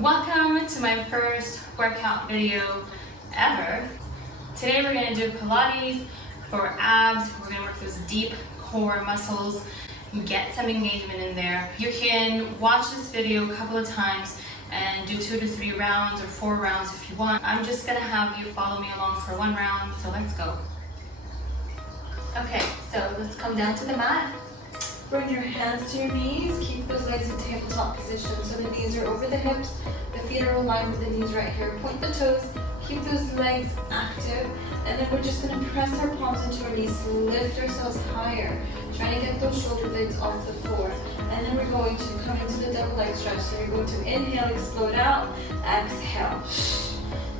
Welcome to my first workout video ever. Today we're going to do Pilates for abs. We're going to work those deep core muscles and get some engagement in there. You can watch this video a couple of times and do 2 to 3 rounds or 4 rounds if you want. I'm just going to have you follow me along for 1 round, so let's go. Okay, so let's come down to the mat. Bring your hands to your knees. Keep those legs in tabletop position. So the knees are over the hips. The feet are aligned with the knees right here. Point the toes. Keep those legs active. And then we're just going to press our palms into our knees. Lift ourselves higher. Trying to get those shoulder blades off the floor. And then we're going to come into the double leg stretch. So you're going to inhale, explode out. Exhale.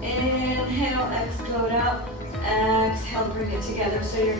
Inhale, explode out. Exhale, bring it together. So you're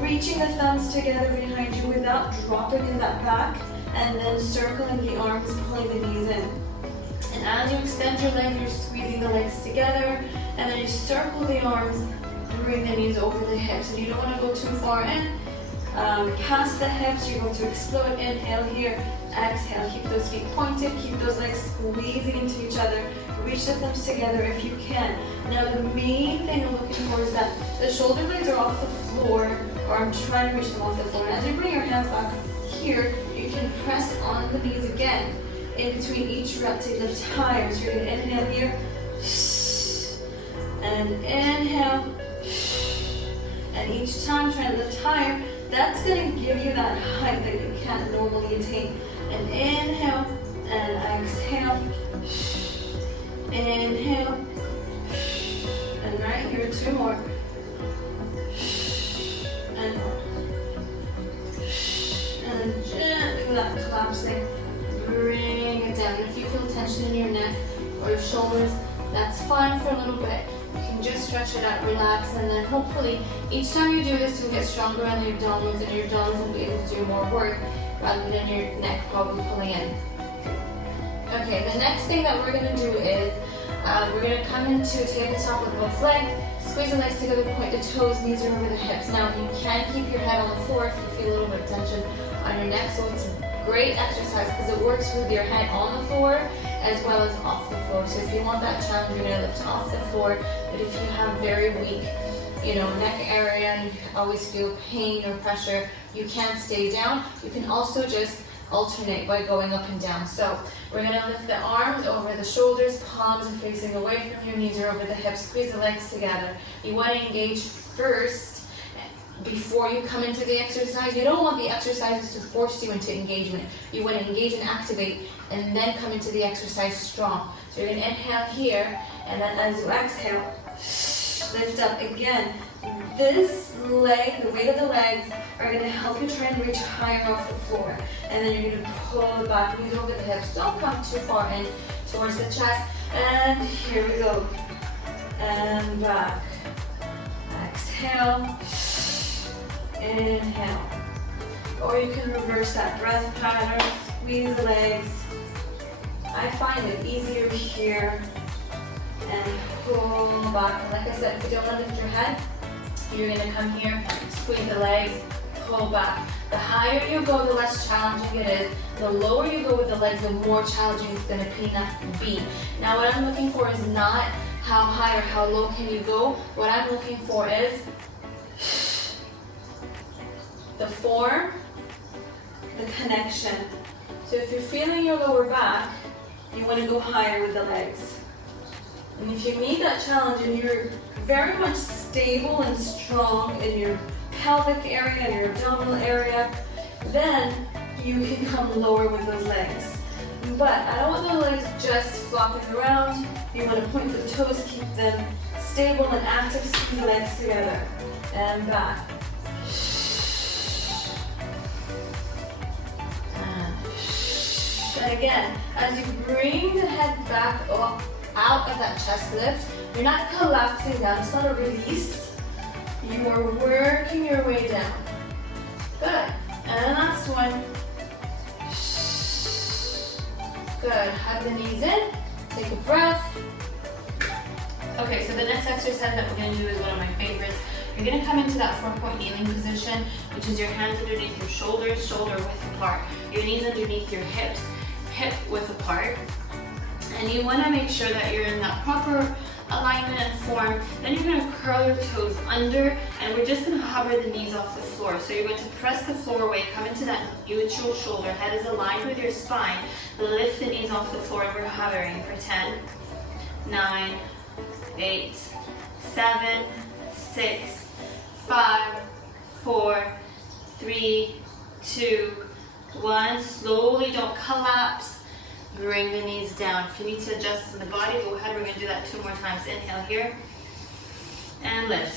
reaching the thumbs together behind you without dropping in that back, and then circling the arms, pulling the knees in. And as you extend your leg, you're squeezing the legs together, and then you circle the arms, bring the knees over the hips. And you don't want to go too far in. Past the hips, you're going to explode. Inhale here, exhale. Keep those feet pointed, keep those legs squeezing into each other. Reach the thumbs together if you can. Now the main thing I'm looking for is that the shoulder blades are off the floor, or I'm trying to reach them off the floor. And as you bring your hands back here, you can press on the knees again. In between each rep to lift higher. So you're going to inhale here, and inhale, and each time try to lift higher. That's going to give you that height that you can't normally attain. And inhale, and exhale. Inhale, and right here, 2 more, and more, and gently without collapsing, bring it down. If you feel tension in your neck or your shoulders, that's fine for a little bit. You can just stretch it out, relax, and then hopefully each time you do this, you'll get stronger on your abdominals, and your abdominals will be able to do more work rather than your neck probably pulling in. Okay, the next thing that we're going to do is we're going to come into a tabletop with both legs, squeeze the legs together, point the toes, knees are over the hips. Now you can keep your head on the floor if you feel a little bit of tension on your neck, so it's a great exercise because it works with your head on the floor as well as off the floor. So if you want that challenge, you're going to lift off the floor, but if you have very weak neck area and you always feel pain or pressure, you can stay down. You can also just alternate by going up and down. So we're going to lift the arms over the shoulders, palms are facing away from your knees or over the hips, squeeze the legs together. You want to engage first before you come into the exercise. You don't want the exercises to force you into engagement. You want to engage and activate and then come into the exercise strong. So you're going to inhale here, and then as you exhale, lift up again. This leg, the weight of the legs, are going to help you try and reach higher off the floor. And then you're going to pull it back, knees over the hips. Don't come too far in towards the chest. And here we go. And back. Exhale. Inhale. Or you can reverse that breath pattern. Squeeze the legs. I find it easier here. And pull back. And like I said, if you don't want to lift your head, you're going to come here, squeeze the legs, pull back. The higher you go, the less challenging it is. The lower you go with the legs, the more challenging it's going to be. Now what I'm looking for is not how high or how low can you go. What I'm looking for is the form, the connection. So if you're feeling your lower back, you want to go higher with the legs. And if you need that challenge and you're very much stable and strong in your pelvic area and your abdominal area, then you can come lower with those legs. But I don't want the legs just flopping around. You want to point the toes, keep them stable and active, squeeze the legs together. And back. And again, as you bring the head back up, out of that chest lift, you're not collapsing down, it's not a release. You are working your way down. Good. And last one. Good. Hug the knees in, take a breath. Okay, so the next exercise that we're going to do is one of my favorites. You're going to come into that 4-point kneeling position, which is your hands underneath your shoulders, shoulder width apart. Your knees underneath your hips, hip width apart. And you want to make sure that you're in that proper alignment and form. Then you're going to curl your toes under, and we're just going to hover the knees off the floor. So you're going to press the floor away, come into that neutral shoulder, head is aligned with your spine, lift the knees off the floor, and we're hovering for 10, 9, 8, 7, 6, 5, 4, 3, 2, 1. Slowly, don't collapse. Bring the knees down. If you need to adjust in the body, go ahead. We're going to do that 2 more times. Inhale here. And lift.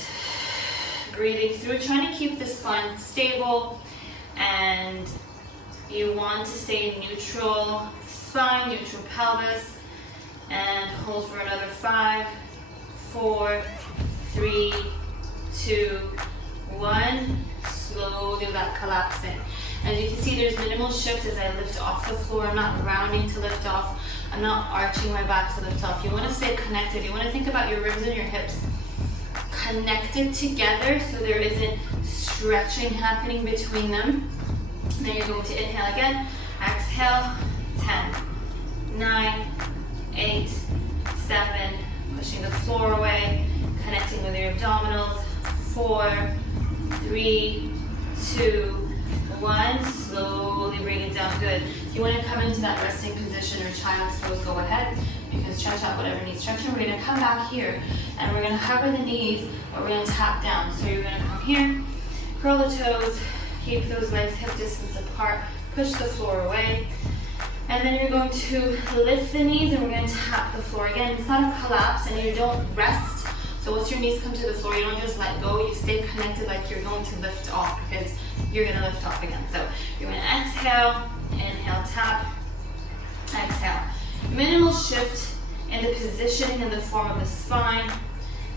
Breathing through, trying to keep the spine stable. And you want to stay neutral spine, neutral pelvis. And hold for another 5, 4, 3, 2, 1. Slowly without collapsing. As you can see, there's minimal shift as I lift off the floor. I'm not rounding to lift off. I'm not arching my back to lift off. You want to stay connected. You want to think about your ribs and your hips connected together so there isn't stretching happening between them. Then you're going to inhale again. Exhale. 10, 9, 8, 7. Pushing the floor away. Connecting with your abdominals. 4, 3, 2, 1. Slowly bring it down. Good. If you want to come into that resting position or child's pose, go ahead. You can stretch out whatever needs stretching. We're going to come back here and we're going to hover the knees, but we're going to tap down. So you're going to come here, curl the toes, keep those legs hip distance apart, push the floor away, and then you're going to lift the knees and we're going to tap the floor. Again, it's not a collapse and you don't rest. So once your knees come to the floor, you don't just let go, you stay connected like you're going to lift off because you're going to lift off again. So you're going to exhale, inhale, tap, exhale. Minimal shift in the positioning and the form of the spine.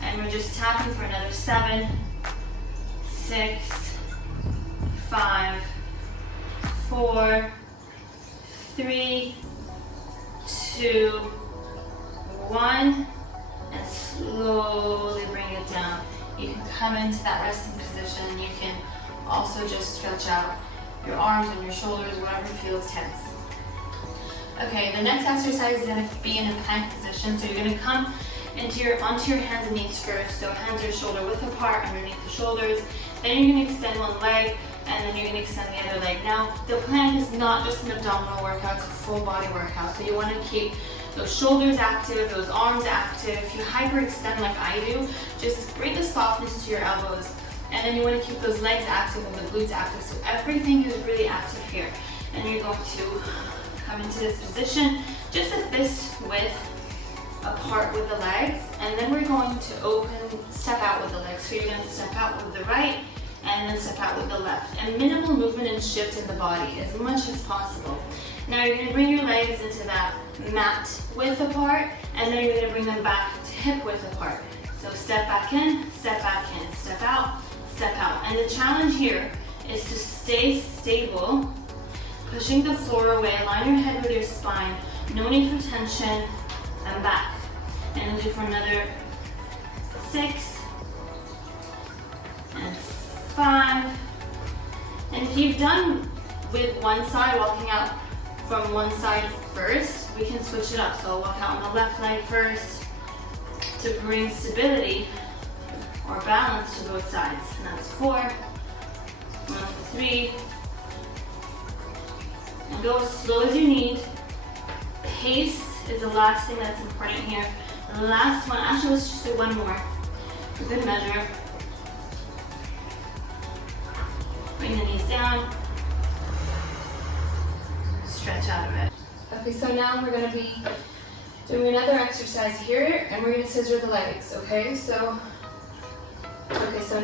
And we're just tapping for another 7, 6, 5, 4, 3, 2, 1. And slowly bring it down. You can come into that resting position and you can also just stretch out your arms and your shoulders, whatever feels tense. Okay, the next exercise is going to be in a plank position. So you're going to come onto your hands and knees first. So hands are shoulder width apart underneath the shoulders. Then you're going to extend one leg and then you're going to extend the other leg. Now, the plank is not just an abdominal workout, it's a full body workout. So you want to keep those shoulders active, those arms active. If you hyperextend like I do, just bring the softness to your elbows. And then you want to keep those legs active and the glutes active. So everything is really active here. And you're going to come into this position, just a fist width apart with the legs. And then we're going to step out with the legs. So you're going to step out with the right and then step out with the left. And minimal movement and shift in the body as much as possible. Now you're going to bring your legs into that mat width apart, and then you're going to bring them back to hip width apart. So step back in, step out, step out. And the challenge here is to stay stable, pushing the floor away, align your head with your spine, no need for tension, and back. And do for another 6, and 5. And if you've done with one side, walking out from one side first, we can switch it up. So I'll walk out on the left leg first to bring stability or balance to both sides. And that's 4, 3, and go as slow as you need. Pace is the last thing that's important here. And the last one, actually let's just do one more for good measure. Bring the knees down. Stretch out of it. Okay, so now we're going to be doing another exercise here, and we're going to scissor the legs, okay? So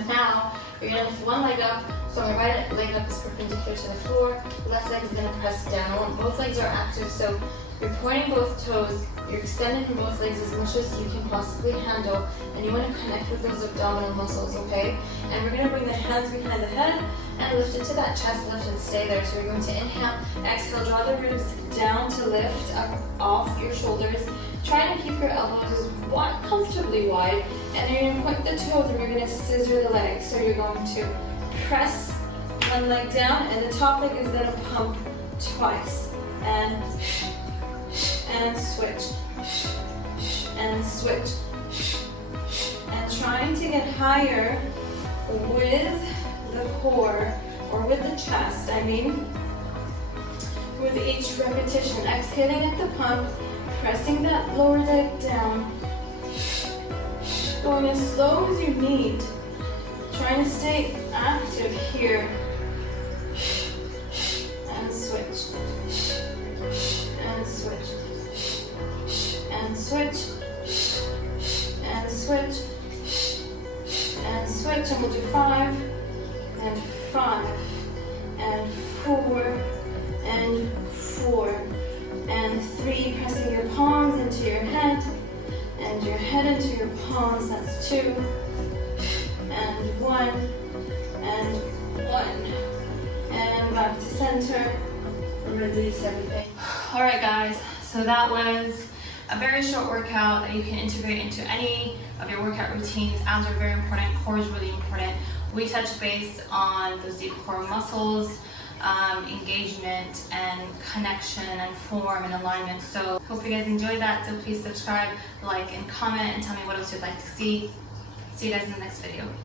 now you're going to lift one leg up, so my right leg up is perpendicular to the floor, left leg is going to press down. Both legs are active, so you're pointing both toes, you're extending both legs as much as you can possibly handle, and you want to connect with those abdominal muscles, okay? And we're going to bring the hands behind the head and lift it to that chest lift and stay there. So you're going to inhale, exhale, draw the ribs down to lift up off your shoulders. Try to keep your elbows comfortably wide, and then you're going to point the toes and you're going to scissor the legs. So you're going to press one leg down, and the top leg is going to pump twice. And and switch, and switch, and trying to get higher with the core, or with the chest, I mean, with each repetition. Exhaling at the pump, pressing that lower leg down, going as slow as you need, trying to stay active here, and switch, and switch, and switch, and switch, and switch, and we'll do 5, and 5, and 4, and 4, and 3, pressing your palms into your head, and your head into your palms, that's 2, and 1, and 1, and back to center, release everything. All right guys, so that was a very short workout that you can integrate into any of your workout routines. Abs are very important, core is really important. We touched base on those deep core muscles, engagement and connection and form and alignment. So hope you guys enjoyed that. So please subscribe, like, and comment, and tell me what else you'd like to see. See you guys in the next video.